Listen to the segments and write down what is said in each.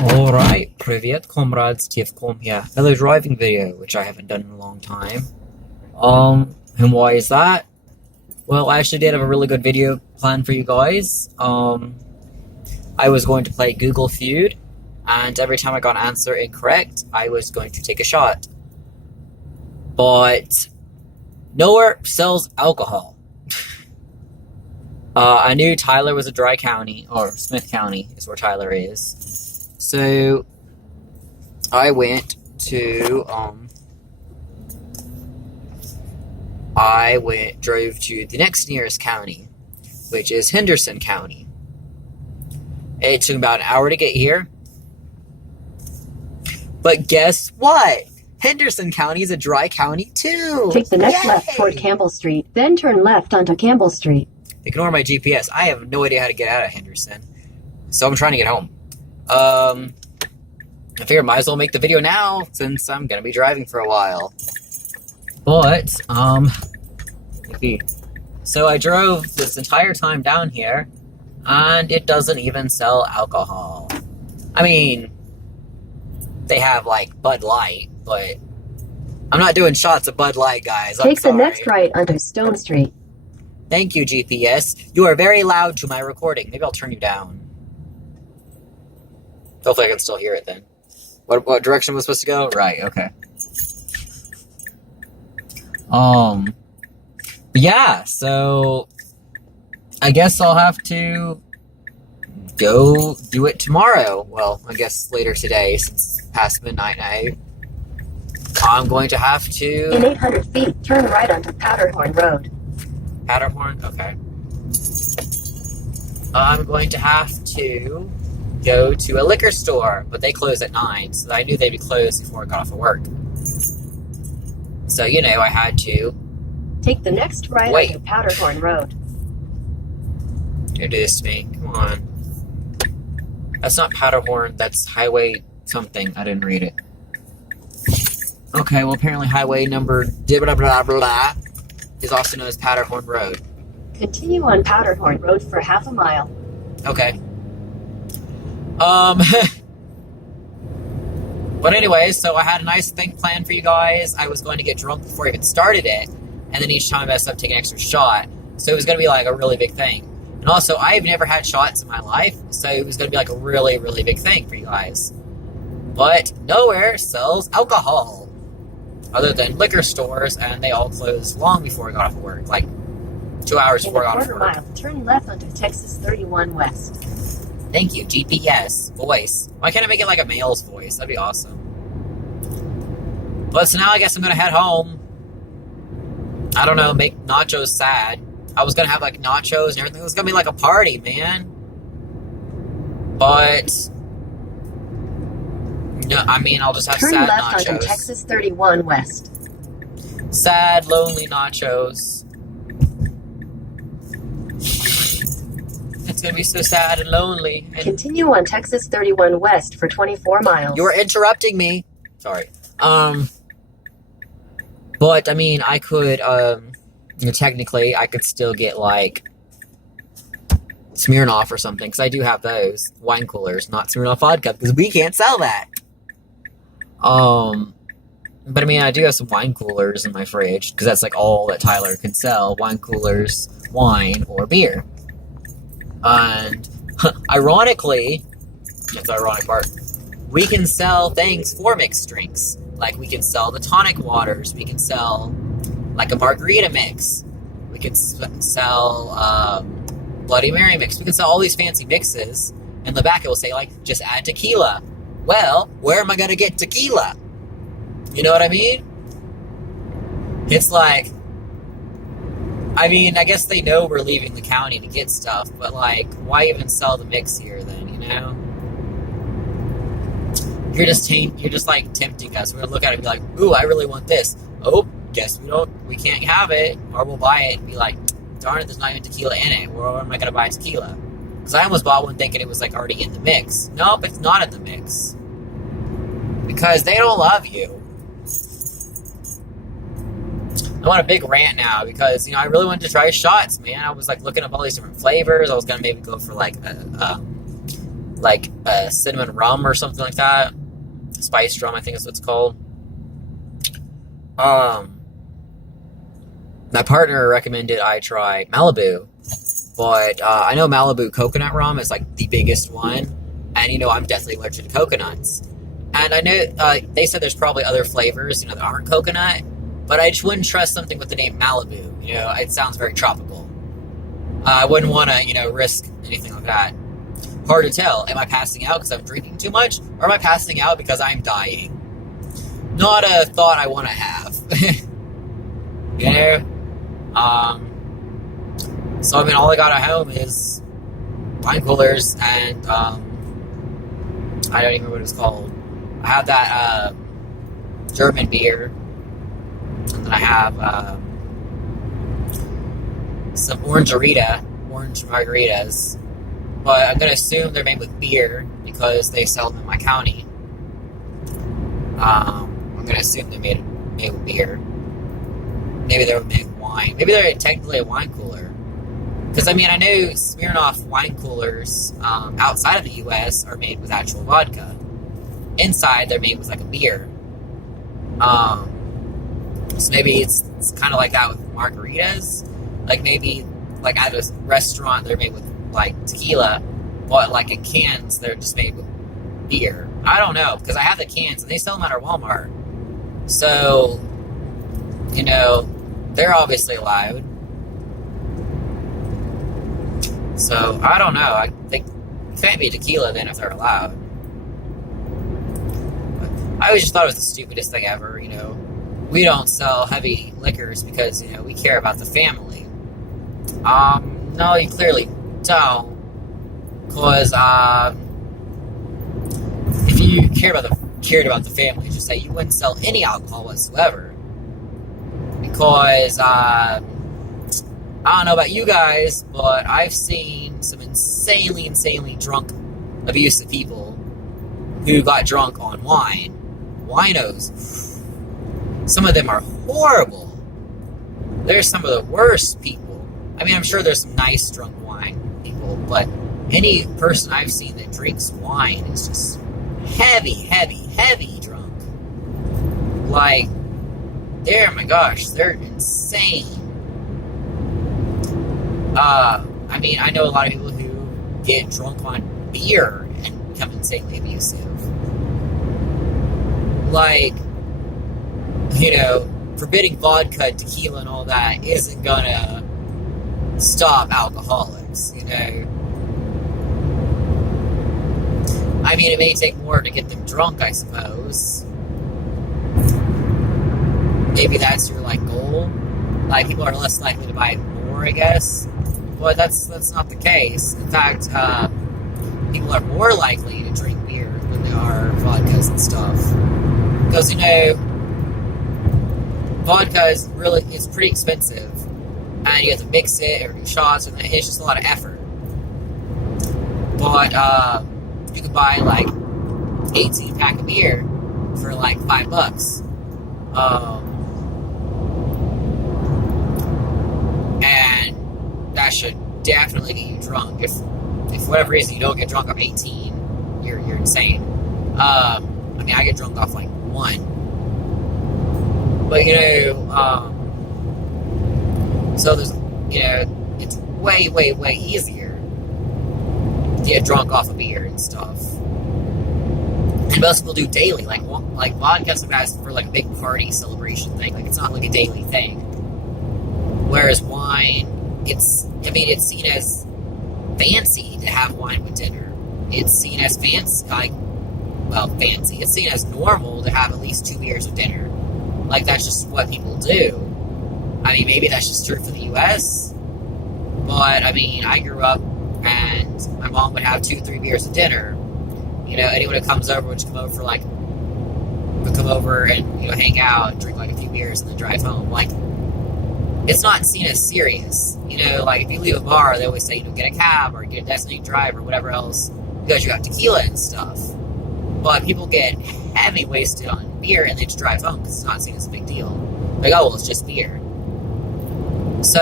Alright, привет, comrades, TFCom here. Another driving video, which I haven't done in a long time. And why is that? Well, I actually did have a really good video planned for you guys. I was going to play Google Feud, and every time I got an answer incorrect, I was going to take a shot. But nowhere sells alcohol. I knew Tyler was a dry county, or Smith County is where Tyler is. So I went to drove to the next nearest county, which is Henderson County. It took about an hour to get here. But guess what? Henderson County is a dry county too. Take the next left toward Campbell Street, then turn left onto Campbell Street. Ignore my GPS. I have no idea how to get out of Henderson, so I'm trying to get home. I figured might as well make the video now since I'm gonna be driving for a while. But so I drove this entire time down here, and it doesn't even sell alcohol. I mean, they have like Bud Light, but I'm not doing shots of Bud Light, guys. Take the next right onto Stone Street. Thank you, GPS. You are very loud to my recording. Maybe I'll turn you down. Hopefully I can still hear it then. What direction was supposed to go? Right, okay. Yeah, so I guess I'll have to go do it tomorrow. Well, I guess later today, since it's past midnight now. I'm going to have to... In 800 feet, turn right onto Powderhorn Road. Powderhorn? Okay. I'm going to have to go to a liquor store, but they close at 9, so I knew they'd be closed before I got off of work. So, you know, I had to... Take the next right onto Powderhorn Road. Don't do this to me. Come on. That's not Powderhorn, that's Highway something. I didn't read it. Okay, well, apparently highway number blah blah blah is also known as Powderhorn Road. Continue on Powderhorn Road for half a mile. Okay. But anyway, so I had a nice thing planned for you guys. I was going to get drunk before I even started it, and then each time I messed up, take an extra shot. So it was going to be like a really big thing. And also, I've never had shots in my life, so it was going to be like a really, really big thing for you guys. But nowhere sells alcohol, other than liquor stores, and they all closed long before I got off of work, like 2 hours before I got off of work. In a quarter mile, turn left onto Texas 31 West. Thank you, GPS. Voice. Why can't I make it like a male's voice? That'd be awesome. But so now I guess I'm gonna head home. I don't know, make nachos sad. I was gonna have like nachos and everything. It was gonna be like a party, man. But no, I mean, I'll just have turn sad left nachos. onto Texas 31 West. Sad, lonely nachos. It's gonna be so sad and lonely. And continue on Texas 31 West for 24 miles. You're interrupting me. Sorry. But I mean, I could, technically, I could still get like Smirnoff or something, because I do have those wine coolers, not Smirnoff vodka, because we can't sell that. But I mean, I do have some wine coolers in my fridge, because that's like all that Tyler can sell: wine coolers, wine, or beer. And ironically, that's the ironic part, we can sell things for mixed drinks. Like, we can sell the tonic waters, we can sell like a margarita mix, we can sell Bloody Mary mix, we can sell all these fancy mixes, and the back it will say like, just add tequila. Well, where am I gonna get tequila? You know what I mean? It's like, I mean, I guess they know we're leaving the county to get stuff, but like, why even sell the mix here then, you know? You're just like tempting us. We're gonna look at it and be like, ooh, I really want this. Oh, guess we can't have it, or we'll buy it and be like, darn it, there's not even tequila in it. Where am I gonna buy tequila? Because I almost bought one thinking it was like already in the mix. Nope, it's not in the mix. Because they don't love you. I'm on a big rant now because, you know, I really wanted to try shots, man. I was like looking up all these different flavors. I was gonna maybe go for like like cinnamon rum or something like that. Spiced rum, I think is what it's called. My partner recommended I try Malibu, but I know Malibu coconut rum is like the biggest one, and I'm deathly allergic to coconuts. And I know they said there's probably other flavors, that aren't coconut, but I just wouldn't trust something with the name Malibu. It sounds very tropical. I wouldn't want to, risk anything like that. Hard to tell. Am I passing out because I'm drinking too much, or am I passing out because I'm dying? Not a thought I want to have. So all I got at home is wine coolers and I don't even know what it's called. I have that German beer, and then I have some orange margaritas. But I'm gonna assume they're made with beer because they sell them in my county. I'm gonna assume they're made with beer. Maybe they're made with wine. Maybe they're technically a wine cooler. Because I know Smirnoff wine coolers outside of the U.S. are made with actual vodka. Inside, they're made with like a beer. So maybe it's kind of like that with margaritas. Like maybe like at a restaurant they're made with like tequila, but like in cans they're just made with beer. I don't know, because I have the cans and they sell them at our Walmart. So, they're obviously allowed. So, I don't know. I think it can't be tequila then if they're allowed. But I always just thought it was the stupidest thing ever, We don't sell heavy liquors because, we care about the family. No, you clearly don't. Because, if you cared about the family, just say you wouldn't sell any alcohol whatsoever. Because, I don't know about you guys, but I've seen some insanely drunk, abusive people who got drunk on wine. Winos. Some of them are horrible. They're some of the worst people. I'm sure there's some nice drunk wine people, but any person I've seen that drinks wine is just heavy drunk. Like, oh my gosh, they're insane. I know a lot of people who get drunk on beer and become insanely abusive. Like, forbidding vodka, tequila, and all that isn't gonna stop alcoholics, It may take more to get them drunk, I suppose. Maybe that's your, goal. People are less likely to buy more, I guess. But that's not the case. In fact, people are more likely to drink beer than they are vodkas and stuff. Because, vodka is it's pretty expensive. And you have to mix it or do shots, and it's just a lot of effort. But, you could buy 18-pack of beer for $5. And that should definitely get you drunk. If for whatever reason you don't get drunk off 18, you're insane. I get drunk off 1. But so there's it's way easier to get drunk off of beer and stuff. And most people do daily, like vodka sometimes for a big party celebration thing. It's not a daily thing. Whereas wine, it's seen as fancy to have wine with dinner. It's seen as fancy. It's seen as normal to have at least 2 beers with dinner. That's just what people do. Maybe that's just true for the U.S. But I grew up and my mom would have 2-3 beers with dinner. Anyone who comes over would just come over and hang out and drink a few beers and then drive home. It's not seen as serious. If you leave a bar, they always say, get a cab or get a designated driver or whatever else because you have tequila and stuff. But people get heavy wasted on beer and they just drive home because it's not seen as a big deal. It's just beer. So,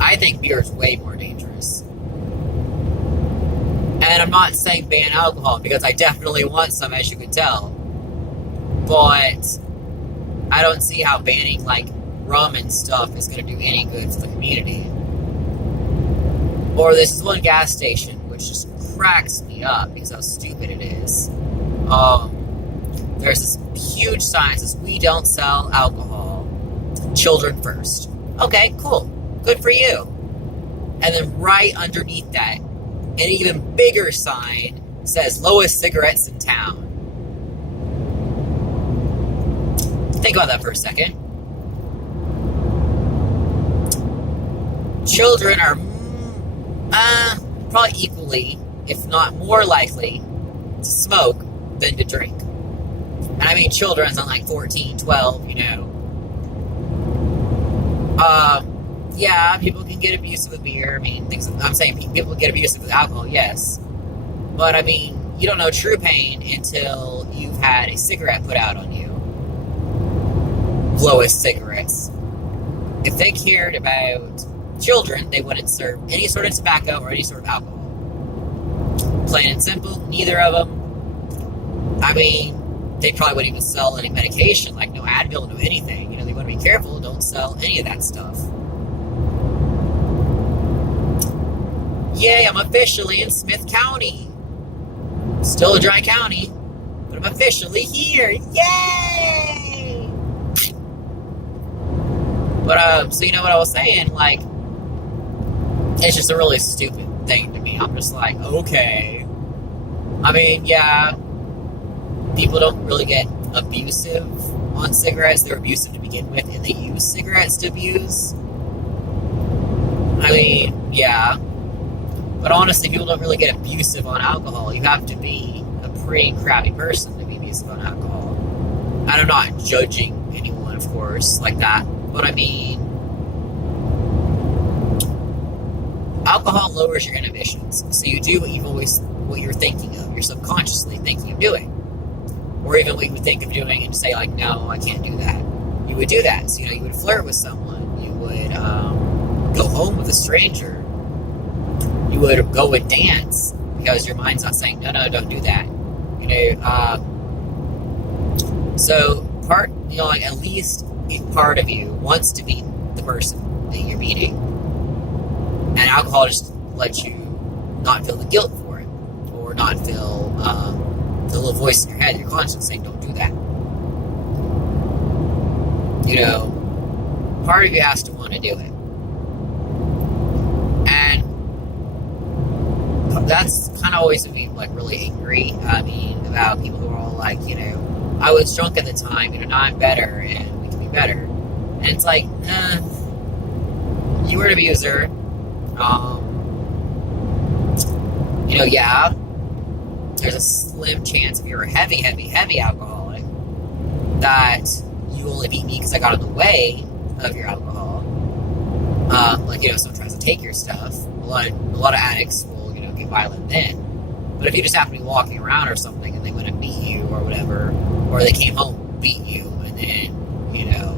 I think beer is way more dangerous. And I'm not saying ban alcohol, because I definitely want some, as you can tell. But I don't see how banning, like, rum and stuff is going to do any good for the community. Or this is one gas station, which just cracks me up because how stupid it is. There's this huge sign that says, "We don't sell alcohol. Children first." Okay, cool. Good for you. And then right underneath that, an even bigger sign says, "Lowest cigarettes in town." Think about that for a second. Children are probably equally, if not more likely, to smoke than to drink. And I mean children's on like 14, 12, you know. Yeah, people can get abusive with beer. I mean, I'm saying people get abusive with alcohol, yes. But I mean, you don't know true pain until you've had a cigarette put out on you. Lowest cigarettes. If they cared about children, they wouldn't serve any sort of tobacco or any sort of alcohol. Plain and simple, neither of them. I mean, they probably wouldn't even sell any medication, like no Advil, no anything. You know, they want to be careful, don't sell any of that stuff. Yay, I'm officially in Smith County. Still a dry county, but I'm officially here. Yay! But, so you know what I was saying? Like, it's just a really stupid thing to me. I'm just like, okay. I mean, yeah, people don't really get abusive on cigarettes. They're abusive to begin with, and they use cigarettes to abuse. I mean, yeah. But honestly, people don't really get abusive on alcohol. You have to be a pretty crappy person to be abusive on alcohol. And I'm not judging anyone, of course, like that. But I mean, alcohol lowers your inhibitions. So you do what you're thinking of. You're subconsciously thinking of doing. Or even what you would think of doing and say, like, no, I can't do that. You would do that. So, you know, you would flirt with someone. You would go home with a stranger. You would go and dance because your mind's not saying, no, don't do that. You know, so you know, like, at least a part of you wants to be the person that you're meeting. And alcohol just lets you not feel the guilt for it, or not feel the little voice in your head, your conscience saying, don't do that. You know, part of you has to want to do it. And that's kind of always made me, like, really angry. I mean, about people who are all like, you know, I was drunk at the time, you know, now I'm better, and we can be better. And it's like, you were an abuser. You know, yeah, there's a slim chance if you're a heavy alcoholic that you only beat me because I got in the way of your alcohol. Like, you know, if someone tries to take your stuff, a lot of addicts will, you know, get violent then. But if you just happen to be walking around or something and they went and beat you or whatever, or they came home, beat you, and then, you know,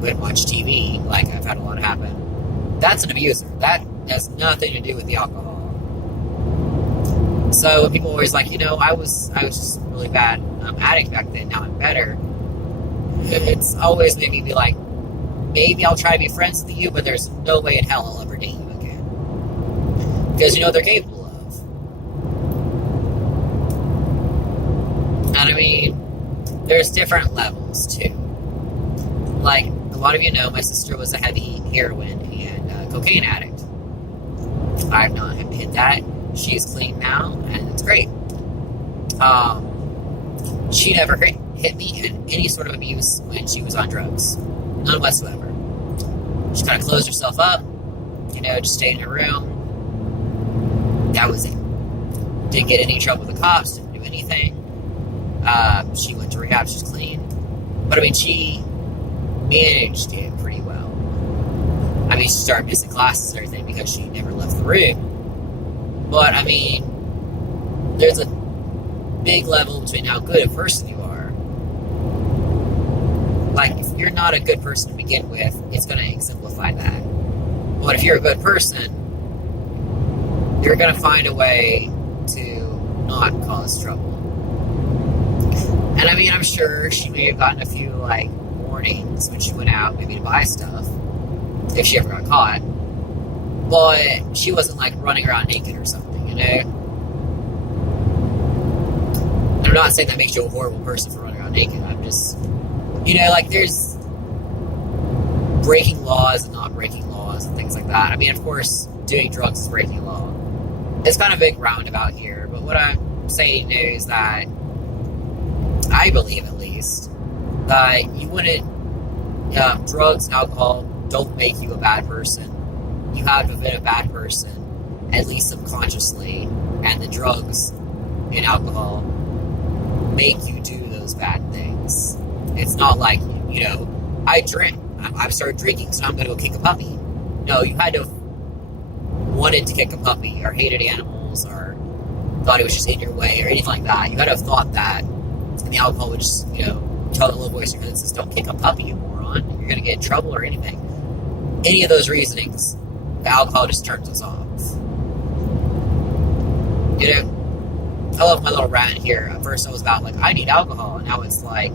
went and watched TV, like I've had a lot happen, that's an abuser. That has nothing to do with the alcohol. So when people are always like, you know, I was just a really bad addict back then, now I'm better. It's always made me be like, maybe I'll try to be friends with you, but there's no way in hell I'll ever date you again. Because you know what they're capable of. And I mean, there's different levels too. Like, a lot of you know, my sister was a heavy heroin and cocaine addict. I've not hit that. She's clean now, and it's great. She never hit me in any sort of abuse when she was on drugs. None whatsoever. She kind of closed herself up, you know, just stayed in her room. That was it. Didn't get any trouble with the cops, didn't do anything. She went to rehab, she's clean. But I mean, she managed it pretty well. I mean, she started missing classes and everything because she never left the room. But, I mean, there's a big level between how good a person you are. Like, if you're not a good person to begin with, it's going to exemplify that. But if you're a good person, you're going to find a way to not cause trouble. And I mean, I'm sure she may have gotten a few, like, warnings when she went out, maybe to buy stuff, if she ever got caught. But she wasn't, like, running around naked or something, you know? And I'm not saying that makes you a horrible person for running around naked. I'm just, you know, like, there's breaking laws and not breaking laws and things like that. I mean, of course, doing drugs is breaking a law. It's kind of a big roundabout here, but what I'm saying is that I believe, at least, that you wouldn't, drugs and alcohol don't make you a bad person. You have to have been a bad person, at least subconsciously, and the drugs and alcohol make you do those bad things. It's not like, you know, I started drinking, so I'm going to go kick a puppy. No, you had to have wanted to kick a puppy, or hated animals, or thought it was just in your way, or anything like that. You had to have thought that, and the alcohol would just, you know, tell the little voice in your head that says, don't kick a puppy, you moron, you're going to get in trouble, or anything. Any of those reasonings, the alcohol just turns us off. You know, I love my little rant here. At first it was about, like, I need alcohol, and now it's like,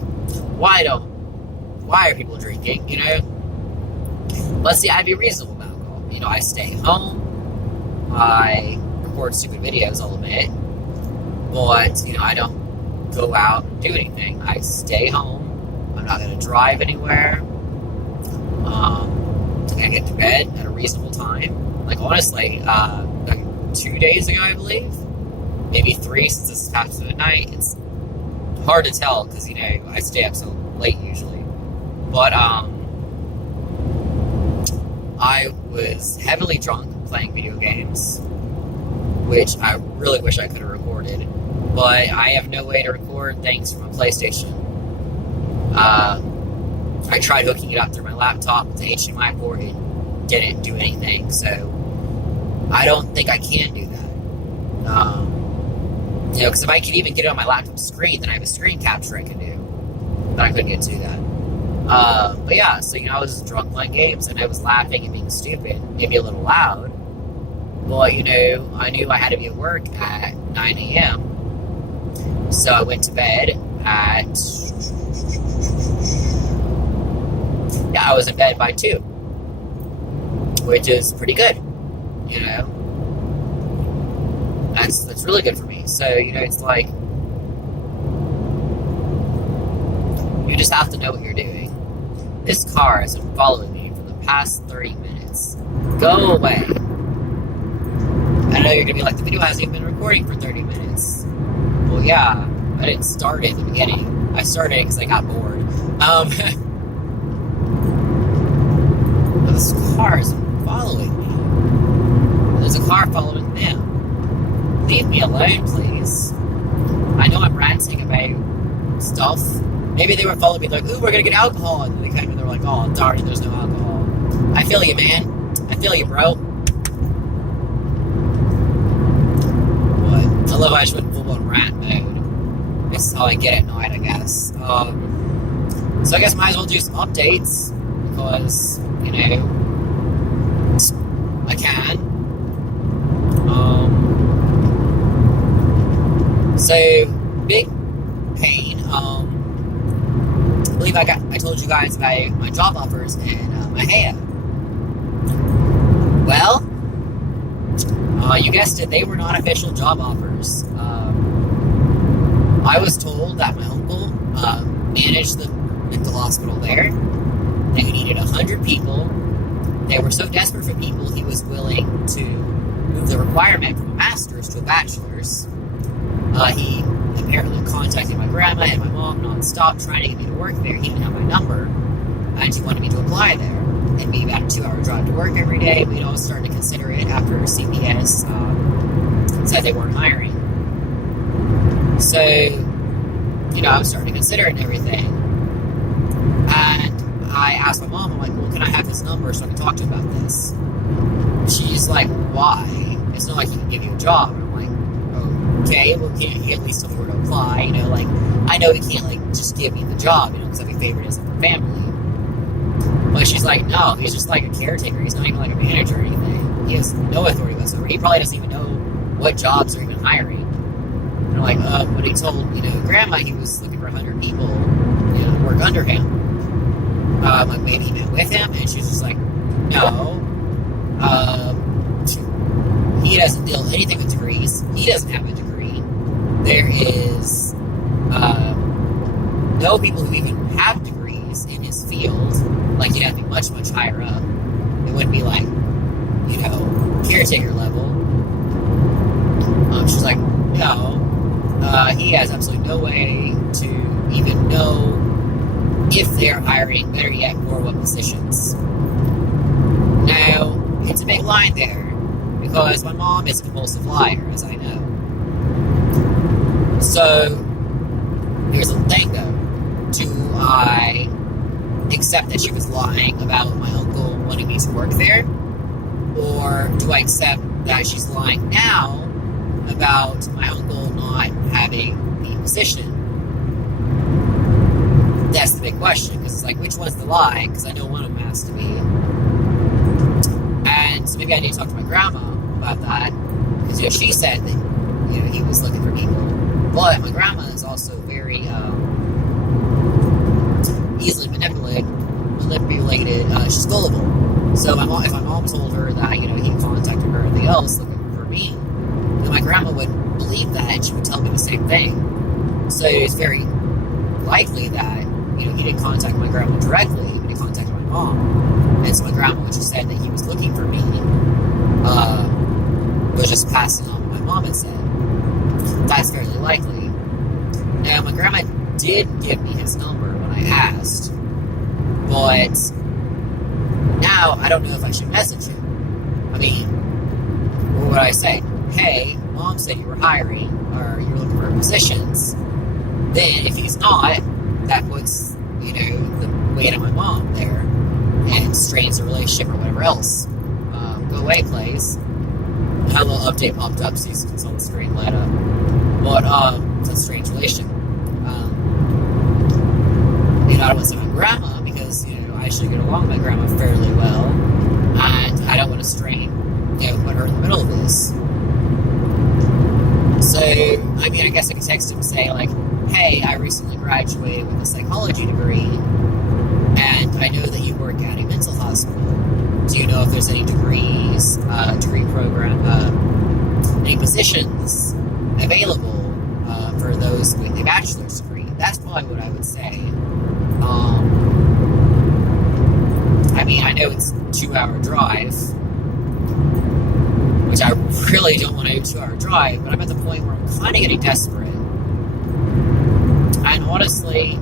why are people drinking, you know? Let's see, I'd be reasonable about alcohol. You know, I stay home, I record stupid videos, I'll admit, but, you know, I don't go out and do anything. I stay home, I'm not going to drive anywhere, I'm going to get to bed at a reasonable time. Like, honestly, like 2 days ago, I believe, maybe 3 since this is past midnight. It's hard to tell, because, you know, I stay up so late usually. But, I was heavily drunk playing video games, which I really wish I could have recorded, but I have no way to record things from a PlayStation. I tried hooking it up through my laptop with the HDMI port, it didn't do anything, so I don't think I can do that. You know, because if I could even get it on my laptop screen, then I have a screen capture I can do, but I couldn't get to that. But yeah, so, you know, I was drunk playing games, and I was laughing and being stupid, maybe a little loud, but, you know, I knew I had to be at work at 9 a.m., so I went to bed at, I was in bed by 2, which is pretty good, you know, that's really good for me. So, you know, it's like, you just have to know what you're doing. This car has been following me for the past 30 minutes. Go away. I know you're gonna be like, the video hasn't even been recording for 30 minutes. Well, yeah, I didn't start it at the beginning. I started it because I got bored. This car is following me. There's a car following them. Leave me alone, please. I know I'm ranting about stuff. Maybe they were following me like, ooh, we're gonna get alcohol. And they came and they're like, oh, darn it, there's no alcohol. I feel you, man. I feel you, bro. But I love how I just went full-blown rant mode. This is how I get at night, I guess. So I guess might as well do some updates, because, you know, I can. So, big pain. I believe I told you guys about my job offers in Mahia. Well, you guessed it, they were not official job offers. I was told that my uncle managed the mental hospital there. They needed 100 people. They were so desperate for people, he was willing to move the requirement from a master's to a bachelor's. He apparently contacted my grandma and my mom non-stop trying to get me to work there. He didn't have my number, and he wanted me to apply there. It'd be about a 2-hour drive to work every day. We'd all started to consider it after CPS said they weren't hiring. So, you know, I was starting to consider it and everything. And I asked my mom, I'm like, well, can I have his number so I can talk to him about this? She's like, why? It's not like he can give you a job. And I'm like, okay, well, can't he at least tell me where to apply? You know, like, I know he can't, like, just give me the job, you know, because I'd be favoritism for family. But she's like, no, he's just like a caretaker. He's not even like a manager or anything. He has no authority whatsoever. He probably doesn't even know what jobs are even hiring. when he told, Grandma he was looking for 100 people, to work under him. Like maybe he met with him, and she was just like, no. He doesn't deal with anything with degrees. He doesn't have a degree. There is no people who even have degrees in his field. Like, he'd have to be much, much higher up. It wouldn't be like, caretaker level. She's like, no. He has absolutely no way to even know if they're hiring, better yet, for what positions. Now, it's a big line there, because my mom is a compulsive liar, as I know. So, here's the thing, though. Do I accept that she was lying about my uncle wanting me to work there? Or do I accept that she's lying now about my uncle not having the position? That's the big question, because it's like, which one's the lie? Because I know one of them has to be. And so maybe I need to talk to my grandma about that, because she said that he was looking for people. But my grandma is also very easily manipulated. She's gullible. So if my mom told her that he contacted her or anything else looking for me, then my grandma would believe that, and she would tell me the same thing. So it's very likely that he didn't contact my grandma directly, but he contacted my mom. And so my grandma, when she said that he was looking for me, was just passing on what my mom had said. That's fairly likely. Now, my grandma did give me his number when I asked, but now I don't know if I should message him. I mean, what would I say? Hey, Mom said you were hiring, or you were looking for positions. Then, if he's not, that puts, the weight on my mom there, and strains the relationship or whatever else. Go away, please. I had a little update popped up, so you can see on the screen later. But, it's a strange relationship. I don't want to say my grandma, because, I actually get along with my grandma fairly well, and I don't want to strain, put her in the middle of this. So, I guess I could text him and say, like, hey, I recently graduated with a psychology degree, and I know that you work at a mental hospital. Do you know if there's any degrees, degree program, any positions available for those with a bachelor's degree? That's probably what I would say. I know it's a 2-hour drive, which I really don't want to do a 2-hour drive, but I'm at the point where I'm kind of getting desperate. And honestly,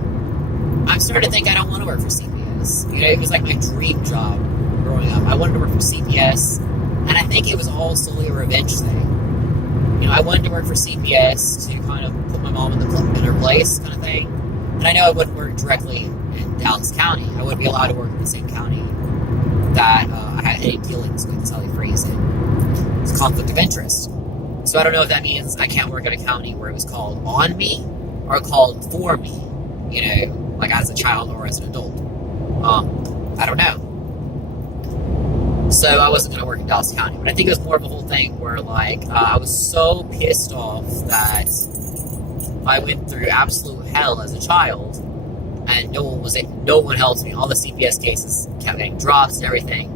I'm starting to think I don't want to work for CPS. It was like my dream job growing up. I wanted to work for CPS, and I think it was all solely a revenge thing. I wanted to work for CPS to kind of put my mom in her place, kind of thing. And I know I wouldn't work directly in Dallas County. I wouldn't be allowed to work in the same county that I had any dealings with, that's how they phrase it. It's a conflict of interest. So I don't know if that means I can't work at a county where it was called on me or called for me, like as a child or as an adult. I don't know. So I wasn't going to work in Dallas County, but I think it was more of a whole thing where, like, I was so pissed off that I went through absolute hell as a child, and no one helped me. All the CPS cases kept getting dropped and everything,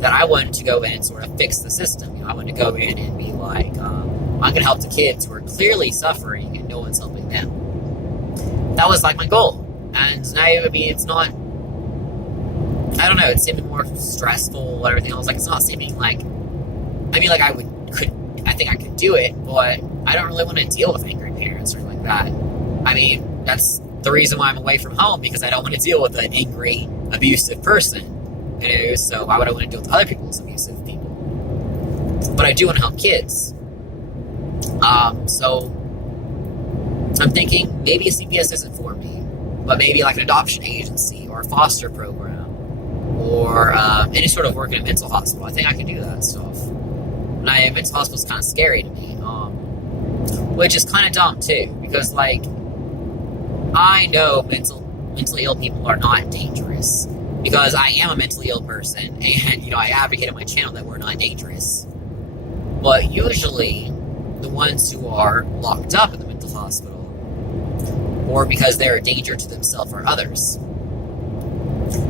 that I wanted to go in and sort of fix the system. I wanted to go in and be like, I'm going to help the kids who are clearly suffering and no one's helping them. That was like my goal. And now, it's not, I don't know, it's seeming more stressful and everything else. Like, it's not seeming like, I think I could do it, but I don't really want to deal with angry parents or anything like that. That's the reason why I'm away from home, because I don't want to deal with an angry, abusive person. So why would I want to deal with other people's abusive people? But I do want to help kids. So I'm thinking maybe a CPS isn't for me, but maybe like an adoption agency or a foster program or any sort of work in a mental hospital. I think I can do that stuff. And mental hospital is kind of scary to me, which is kind of dumb too, because like I know mentally ill people are not dangerous, because I am a mentally ill person, and I advocate on my channel that we're not dangerous. But usually, the ones who are locked up in the mental hospital, or because they're a danger to themselves or others.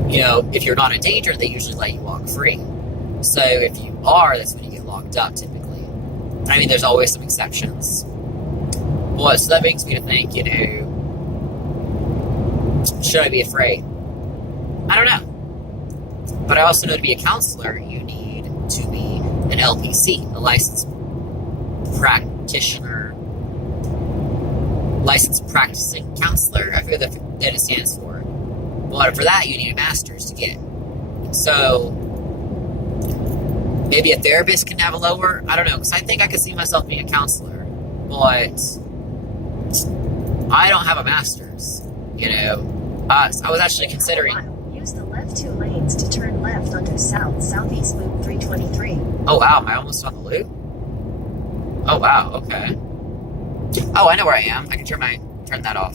You know, if you're not a danger, they usually let you walk free. So if you are, that's when you get locked up, typically. I mean, there's always some exceptions. But, so that makes me to think, you know, should I be afraid? I don't know. But I also know to be a counselor, you need to be an LPC, a licensed practitioner, licensed practicing counselor. I forget that it stands for. But for that, you need a master's to get. So, maybe a therapist can have a lower, I don't know, because I think I could see myself being a counselor. But I don't have a master's, you know. I was actually considering... Use the left 2 lanes to turn left onto Southeast Loop 323. Oh, wow, am I almost on the loop? Oh, wow, okay. Oh, I know where I am. I can turn that off.